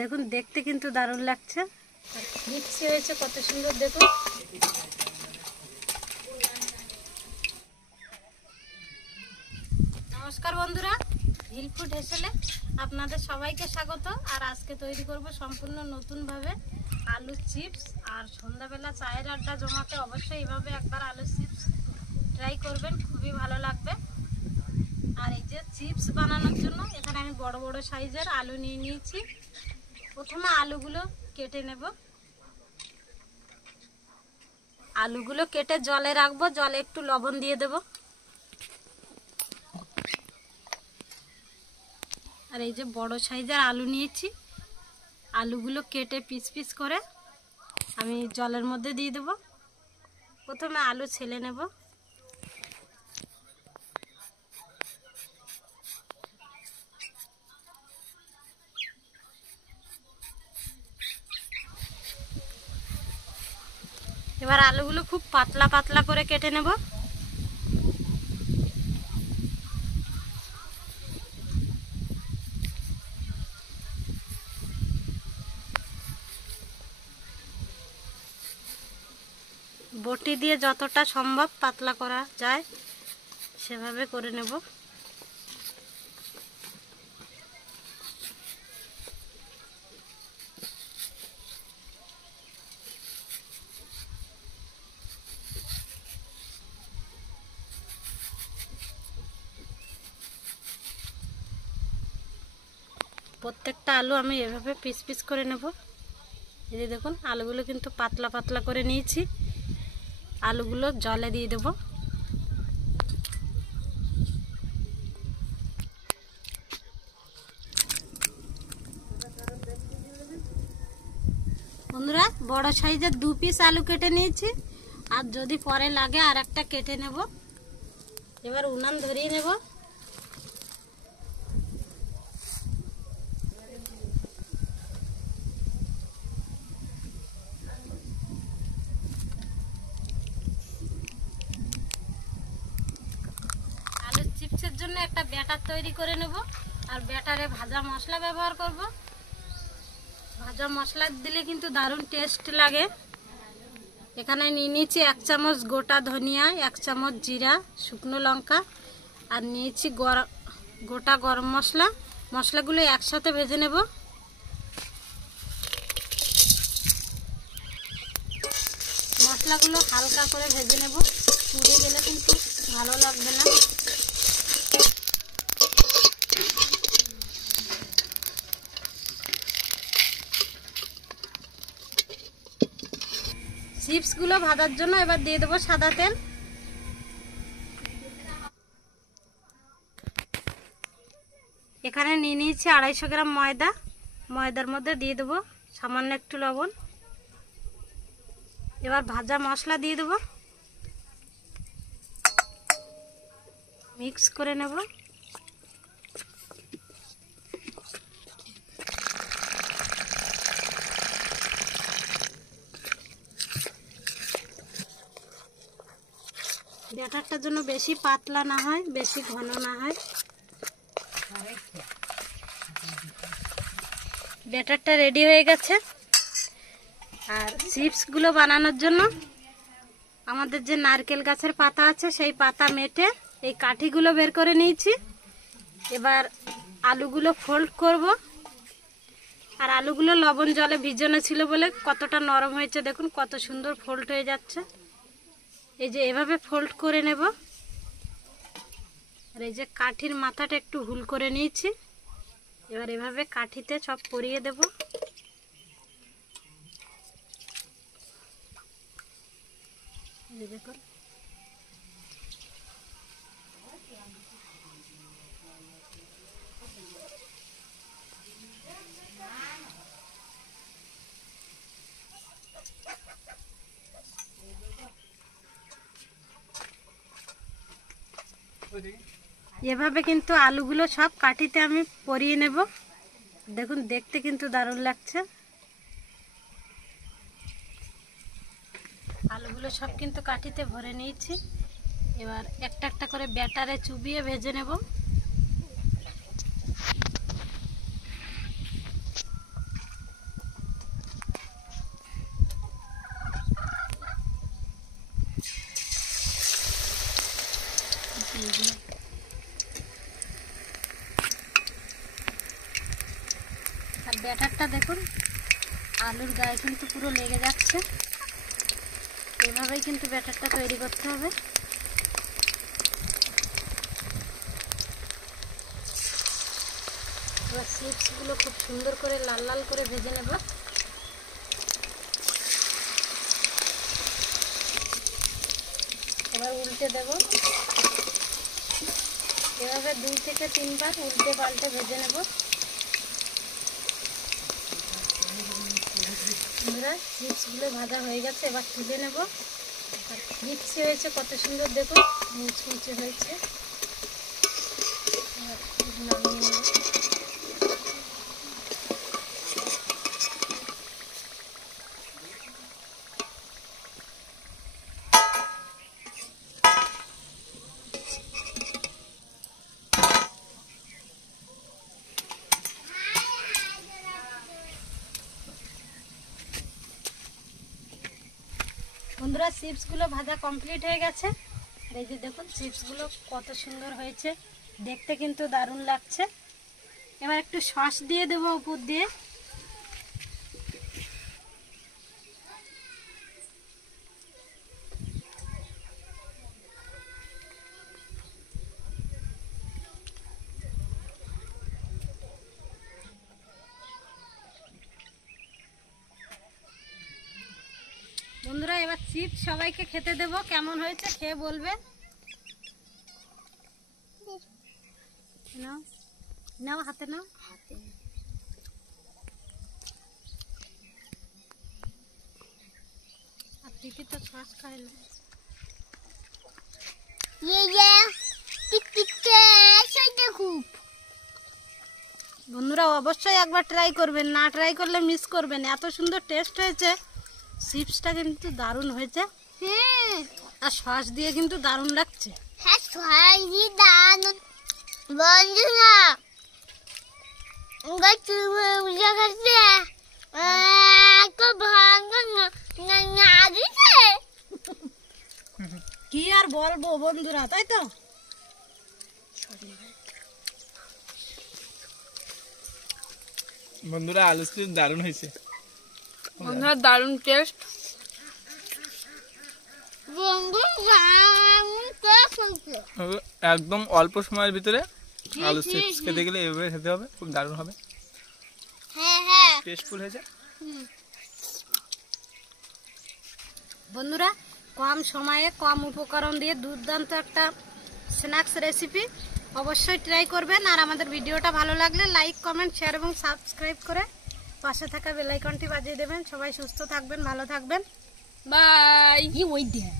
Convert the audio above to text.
দেখুন দেখতে কিন্তু দারুণ লাগছে আর ক্রিপসি হয়েছে কত সুন্দর দেখুন। নমস্কার বন্ধুরা, হিল ফুড হেসেলে আপনাদের সবাইকে স্বাগত। আর আজকে তৈরি করব সম্পূর্ণ নতুনভাবে আলু চিপস। আর সন্ধ্যাবেলা চায়ের আড্ডা জমাতে অবশ্যই এইভাবে একবার আলু চিপস ট্রাই করবেন, খুবই ভালো লাগবে। আর এই যে চিপস বানানোর জন্য এখানে আমি বড় বড় সাইজের আলু নিয়ে নিয়েছি। প্রথমে আলুগুলো কেটে নেব। আলুগুলো কেটে জলে রাখবো, জলে একটু লবণ দিয়ে দেব। আর এই যে বড় সাইজের আলু নিয়েছি, আলুগুলো কেটে পিস পিস করে আমি জলের মধ্যে দিয়ে দেব। প্রথমে আলু ছেলে নেব। এবার আলুগুলো খুব পাতলা পাতলা করে কেটে নেব। বটি দিয়ে যতটা সম্ভব পাতলা করা যায় সেভাবে করে নেব। প্রত্যেকটা আলু আমি এভাবে পিস পিস করে নেব। এই যে দেখুন আলুগুলো কিন্তু পাতলা পাতলা করে নিয়েছি। আলুগুলো জলে দিয়ে দেব। বন্ধুরা, বড় সাইজের 2 পিস আলু কেটে নিয়েছি। আর যদি পরে লাগে আর একটা কেটে নেব। এবার উনান ধরিয়ে নেব। আলু চিপসের জন্য একটা ব্যাটার তৈরি করে নেব। আর ব্যাটারে ভাজা মশলা ব্যবহার করব। ভাজা মশলা দিলে কিন্তু দারুণ টেস্ট লাগে। এখানে নিয়ে নিয়েছি 1 চামচ গোটা ধনিয়া, 1 চামচ জিরা, শুকনো লঙ্কা আর নিয়েছি গোটা গরম মশলা। মশলাগুলো একসাথে ভেজে নেব। মশলাগুলো হালকা করে ভেজে নেব, পুড়ে গেলে কিন্তু ভালো লাগবে না। চিপসগুলো ভাজার জন্য এবার দিয়ে দেবো সাদা তেল। এখানে নিয়ে নিয়েছি 250 গ্রাম ময়দা। ময়দার মধ্যে দিয়ে দেবো সামান্য একটু লবণ। এবার ভাজা মশলা দিয়ে দেবো, মিক্স করে নেব। ব্যাটারটার জন্য বেশি পাতলা না হয়, বেশি ঘন না হয়। ব্যাটারটা রেডি হয়ে গেছে। আর চিপসগুলো বানানোর জন্য আমাদের যে নারকেল গাছের পাতা আছে সেই পাতা মেটে এই কাঠিগুলো বের করে নিয়েছি। এবার আলুগুলো ফোল্ড করব। আর আলুগুলো লবণ জলে ভিজানো ছিল বলে কতটা নরম হয়েছে দেখুন, কত সুন্দর ফোল্ড হয়ে যাচ্ছে। এই যে এভাবে ফোল্ড করে নেব। আর এই যে কাঠির মাথাটা একটু হুল করে নিয়েছি। এবার এভাবে কাঠিতে সব পরিয়ে দেব। দেখুন এভাবে কিন্তু আলুগুলো সব কাঠিতে আমি পরিয়ে নেব। দেখুন দেখতে কিন্তু দারুণ লাগছে। আলুগুলো সব কিন্তু কাঠিতে ভরে নিয়েছি। এবার একটা একটা করে ব্যাটারে চুবিয়ে ভেজে নেব। আর ব্যাটারটা দেখুন আলুর গায়ে কিন্তু পুরো লেগে যাচ্ছে। এভাবেই কিন্তু ব্যাটারটা তৈরি করতে হবে। এবার চিপসগুলো খুব সুন্দর করে লাল লাল করে ভেজে নেব। এবার উল্টে দেব। এভাবে 2 থেকে 3 বার উল্টে পাল্টে ভেজে নেব। বন্ধুরা চিপসগুলো ভাজা হয়ে গেছে, এবার তুলে নেব। আর ক্রিপসি হয়েছে কত সুন্দর, দেখুন মুচমুচে হয়েছে। এবার নামিয়ে নেব। বন্ধুরা চিপসগুলো ভাজা কমপ্লিট হয়ে গেছে। এই যে দেখুন চিপসগুলো কত সুন্দর হয়েছে, দেখতে কিন্তু দারুণ লাগছে। এবার একটু সস দিয়ে দেবো উপর দিয়ে। বন্ধুরা এবার চিপস সবাইকে খেতে দেবো, কেমন হয়েছে খেয়ে বলবে। নাও নাও, হাতে নাও। আর দিদি তো সস খায় না। বন্ধুরা অবশ্যই একবার ট্রাই করবেন, না ট্রাই করলে মিস করবেন। এত সুন্দর টেস্ট হয়েছে, চিপসটা কিন্তু দারুণ হয়েছে। আর সস দিয়ে কিন্তু দারুণ লাগছে। হ্যাঁ সস দিয়ে দারুণ। বন্ধুরা কি আর বলবো বন্ধুরা, তাই তো। বন্ধুরা আলু চিপস দারুণ হয়েছে। বন্ধুরা দারুণ টেস্ট। একদম অল্প সময়ের ভিতরে আলু চিপস খেতে গেলে এভাবে খেতে হবে, খুব দারুণ হবে। হ্যাঁ টেস্টফুল হয়েছে। বন্ধুরা কম সময়ে কম উপকরণ দিয়ে দুর্দান্ত একটা স্ন্যাক্স রেসিপি অবশ্যই ট্রাই করবেন। আর আমাদের ভিডিওটা ভালো লাগলে লাইক, কমেন্ট, শেয়ার এবং সাবস্ক্রাইব করে পাশে থাকা বেল আইকনটি বাজিয়ে দেবেন। সবাই সুস্থ থাকবেন, ভালো থাকবেন। বাই। ওই দিয়ে